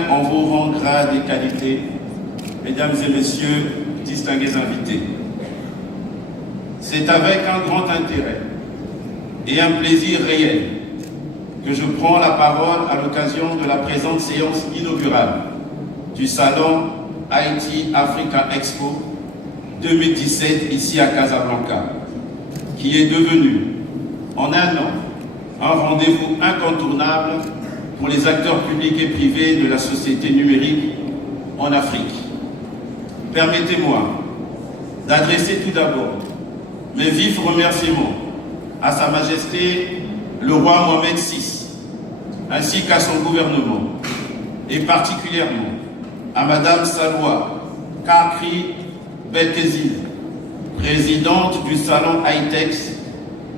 bien en vos rangs, grades et qualités, mesdames et messieurs, distingués invités. C'est avec un grand intérêt et un plaisir réel que je prends la parole à l'occasion de la présente séance inaugurale du Salon Haïti Africa Expo 2017 ici à Casablanca, qui est devenu en un an un rendez-vous incontournable pour les acteurs publics et privés de la société numérique en Afrique. Permettez-moi d'adresser tout d'abord mes vifs remerciements à Sa Majesté le roi Mohamed VI, ainsi qu'à son gouvernement, et particulièrement à Madame Salwa Kakri Belkésine, présidente du Salon Haïtex,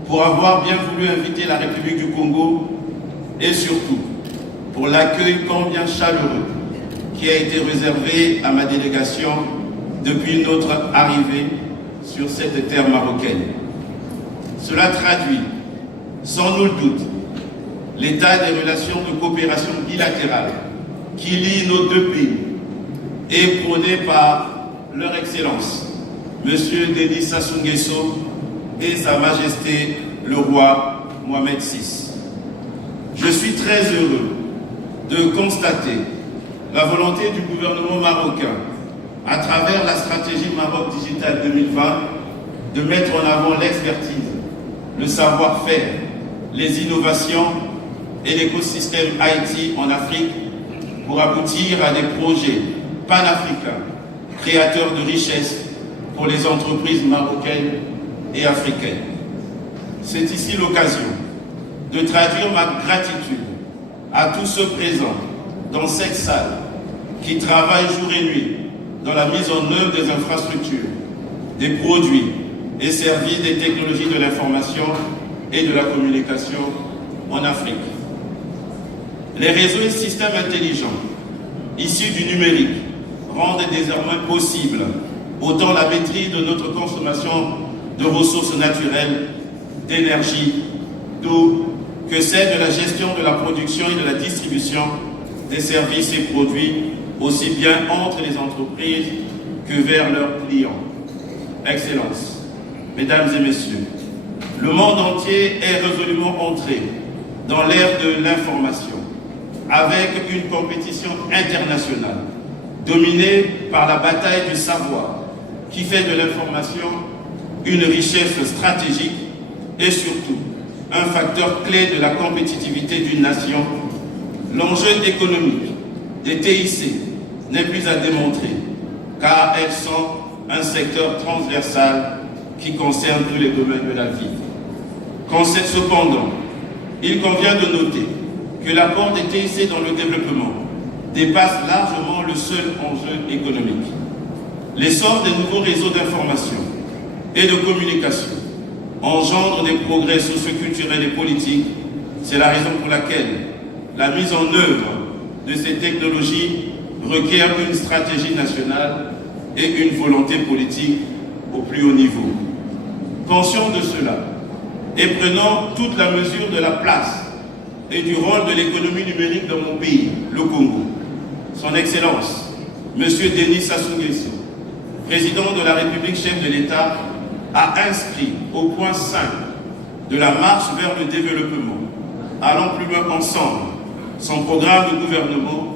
pour avoir bien voulu inviter la République du Congo et surtout pour l'accueil combien chaleureux qui a été réservé à ma délégation depuis notre arrivée sur cette terre marocaine. Cela traduit, sans nul doute, l'état des relations de coopération bilatérale qui lient nos deux pays et prôné par leur Excellence, M. Denis Sassou Nguesso et Sa Majesté le roi Mohamed VI. Je suis très heureux de constater la volonté du gouvernement marocain, à travers la stratégie Maroc Digital 2020, de mettre en avant l'expertise, le savoir-faire, les innovations et l'écosystème Haïti en Afrique pour aboutir à des projets panafricains, créateurs de richesses pour les entreprises marocaines et africaines. C'est ici l'occasion de traduire ma gratitude à tous ceux présents dans cette salle qui travaillent jour et nuit dans la mise en œuvre des infrastructures, des produits et services des technologies de l'information et de la communication en Afrique. Les réseaux et systèmes intelligents issus du numérique rendent désormais possible autant la maîtrise de notre consommation de ressources naturelles, d'énergie, d'eau, que celle de la gestion de la production et de la distribution des services et produits, aussi bien entre les entreprises que vers leurs clients. Excellences, Mesdames et Messieurs, le monde entier est résolument entré dans l'ère de l'information, avec une compétition internationale dominée par la bataille du savoir, qui fait de l'information une richesse stratégique et surtout un facteur clé de la compétitivité d'une nation. L'enjeu économique des TIC n'est plus à démontrer, car elles sont un secteur transversal qui concerne tous les domaines de la vie. Cependant, il convient de noter que l'apport des TIC dans le développement dépasse largement le seul enjeu économique. L'essor des nouveaux réseaux d'information et de communication engendre des progrès socioculturels et politiques. C'est la raison pour laquelle la mise en œuvre de ces technologies requiert une stratégie nationale et une volonté politique au plus haut niveau. Conscient de cela et prenant toute la mesure de la place et du rôle de l'économie numérique dans mon pays, le Congo, Son Excellence, M. Denis Sassou Nguesso, président de la République, chef de l'État, a inscrit au point 5 de la marche vers le développement, allant plus loin ensemble, son programme de gouvernement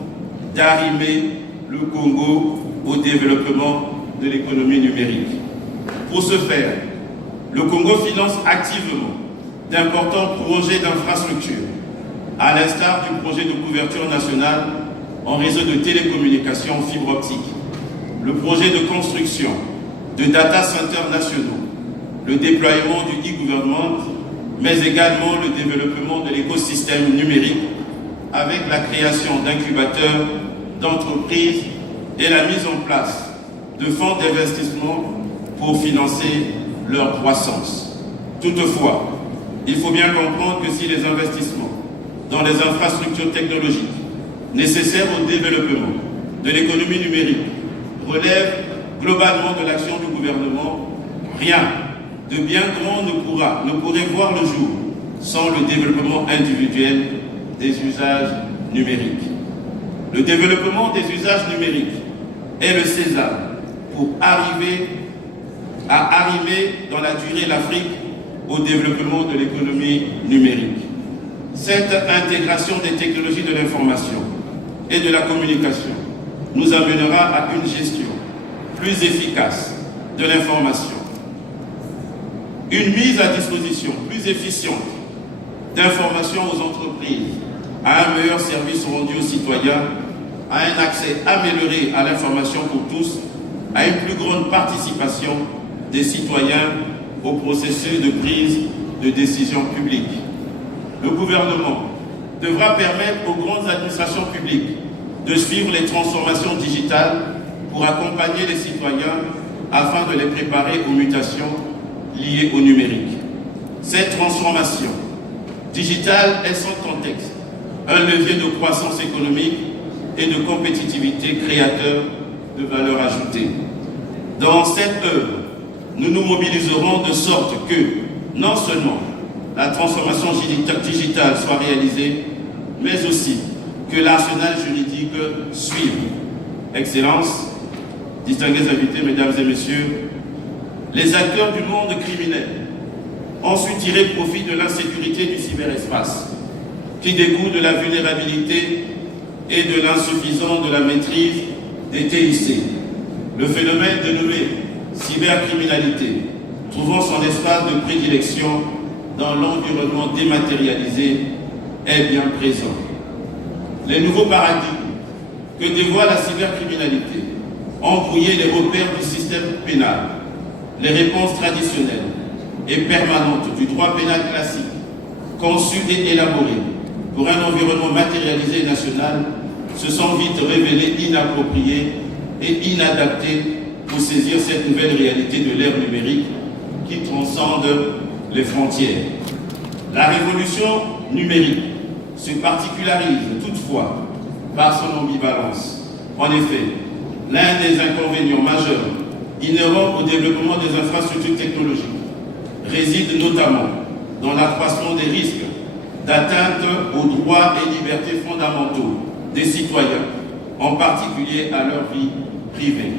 d'arrimer le Congo au développement de l'économie numérique. Pour ce faire, le Congo finance activement d'importants projets d'infrastructure, à l'instar du projet de couverture nationale en réseau de télécommunications en fibre optique, le projet de construction de data centers nationaux, le déploiement du e-gouvernement, mais également le développement de l'écosystème numérique avec la création d'incubateurs, d'entreprises et la mise en place de fonds d'investissement pour financer leur croissance. Toutefois, il faut bien comprendre que si les investissements dans les infrastructures technologiques nécessaires au développement de l'économie numérique relèvent globalement de l'action du gouvernement, rien de bien grand ne pourrait voir le jour sans le développement individuel des usages numériques. Le développement des usages numériques est le sésame pour arriver à arrimer dans la durée l'Afrique au développement de l'économie numérique. Cette intégration des technologies de l'information et de la communication nous amènera à une gestion plus efficace de l'information, une mise à disposition plus efficiente d'informations aux entreprises, à un meilleur service rendu aux citoyens, à un accès amélioré à l'information pour tous, à une plus grande participation des citoyens au processus de prise de décision publique. Le gouvernement devra permettre aux grandes administrations publiques de suivre les transformations digitales pour accompagner les citoyens afin de les préparer aux mutations liées au numérique. Cette transformation digitale est sans contexte un levier de croissance économique et de compétitivité créateur de valeur ajoutée. Dans cette œuvre, nous nous mobiliserons de sorte que, non seulement la transformation digitale soit réalisée, mais aussi que l'arsenal juridique suive. Excellences, distingués invités, mesdames et messieurs, les acteurs du monde criminel ont su tirer profit de l'insécurité du cyberespace, qui découle de la vulnérabilité et de l'insuffisance de la maîtrise des TIC. Le phénomène dénommé cybercriminalité, trouvant son espace de prédilection dans l'environnement dématérialisé, est bien présent. Les nouveaux paradigmes que dévoile la cybercriminalité ont brouillé les repères du système pénal. Les réponses traditionnelles et permanentes du droit pénal classique, conçues et élaborées pour un environnement matérialisé et national, se sont vite révélées inappropriées et inadaptées pour saisir cette nouvelle réalité de l'ère numérique qui transcende les frontières. La révolution numérique se particularise toutefois par son ambivalence. En effet, l'un des inconvénients majeurs inhérents au développement des infrastructures technologiques réside notamment dans l'accroissement des risques d'atteinte aux droits et libertés fondamentaux des citoyens, en particulier à leur vie privée.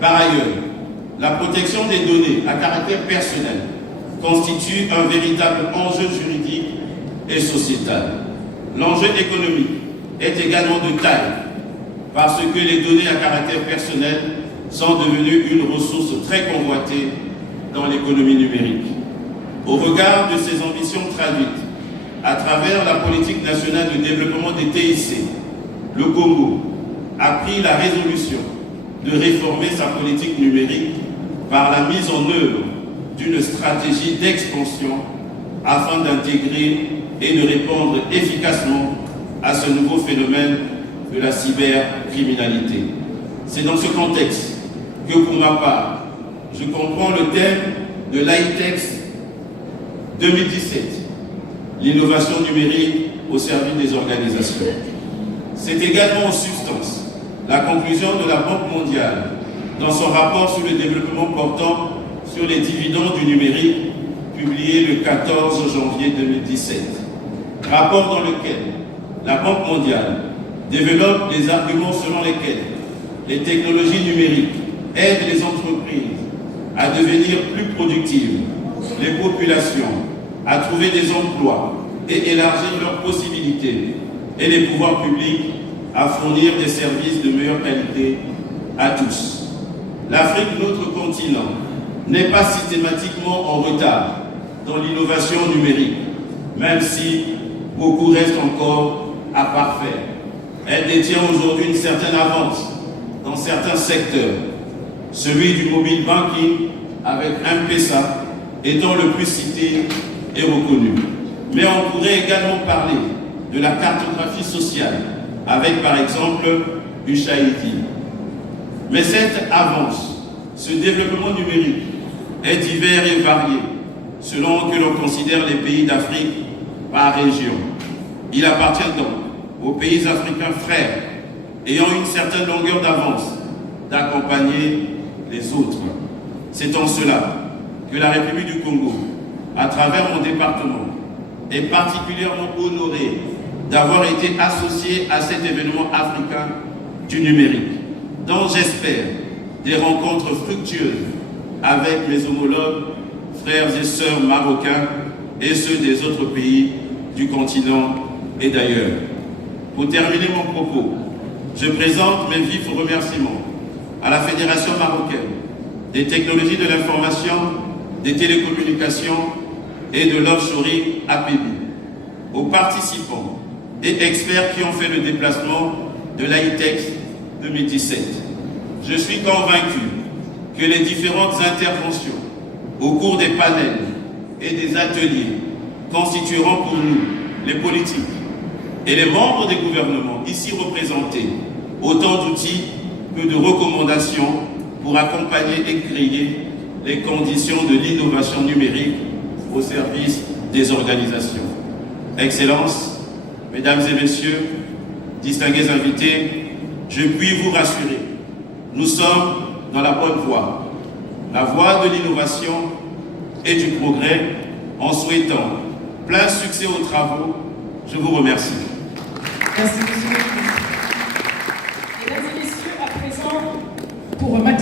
Par ailleurs, la protection des données à caractère personnel constitue un véritable enjeu juridique et sociétal. L'enjeu économique est également de taille parce que les données à caractère personnel sont devenues une ressource très convoitée dans l'économie numérique. Au regard de ces ambitions traduites à travers la politique nationale de développement des TIC, le Congo a pris la résolution de réformer sa politique numérique par la mise en œuvre d'une stratégie d'expansion afin d'intégrer et de répondre efficacement à ce nouveau phénomène de la cybercriminalité. C'est dans ce contexte que, pour ma part, je comprends le thème de l'ITEX 2017, l'innovation numérique au service des organisations. C'est également en substance la conclusion de la Banque mondiale dans son rapport sur le développement portant sur les dividendes du numérique, publié le 14 janvier 2017. Rapport dans lequel la Banque mondiale développe des arguments selon lesquels les technologies numériques aident les entreprises à devenir plus productives, les populations à trouver des emplois et élargir leurs possibilités, et les pouvoirs publics à fournir des services de meilleure qualité à tous. L'Afrique, notre continent, n'est pas systématiquement en retard dans l'innovation numérique, même si beaucoup reste encore à parfaire. Elle détient aujourd'hui une certaine avance dans certains secteurs, celui du mobile banking avec M-Pesa étant le plus cité et reconnu. Mais on pourrait également parler de la cartographie sociale avec par exemple USAID. Mais cette avance, ce développement numérique est divers et varié selon que l'on considère les pays d'Afrique par région. Il appartient donc aux pays africains frères ayant une certaine longueur d'avance d'accompagner les autres. C'est en cela que la République du Congo, à travers mon département, est particulièrement honorée d'avoir été associé à cet événement africain du numérique, dont j'espère des rencontres fructueuses avec mes homologues, frères et sœurs marocains et ceux des autres pays du continent et d'ailleurs. Pour terminer mon propos, je présente mes vifs remerciements à la Fédération marocaine des technologies de l'information, des télécommunications et de l'offshoring APB, aux participants et experts qui ont fait le déplacement de l'AITEX 2017. Je suis convaincu que les différentes interventions au cours des panels et des ateliers constitueront pour nous, les politiques et les membres des gouvernements ici représentés, autant d'outils que de recommandations pour accompagner et créer les conditions de l'innovation numérique au service des organisations. Excellences, Mesdames et Messieurs, distingués invités, je puis vous rassurer, nous sommes dans la bonne voie, la voie de l'innovation et du progrès, en souhaitant plein succès aux travaux. Je vous remercie. Merci, monsieur. Mesdames et messieurs, à présent, pour Mathieu.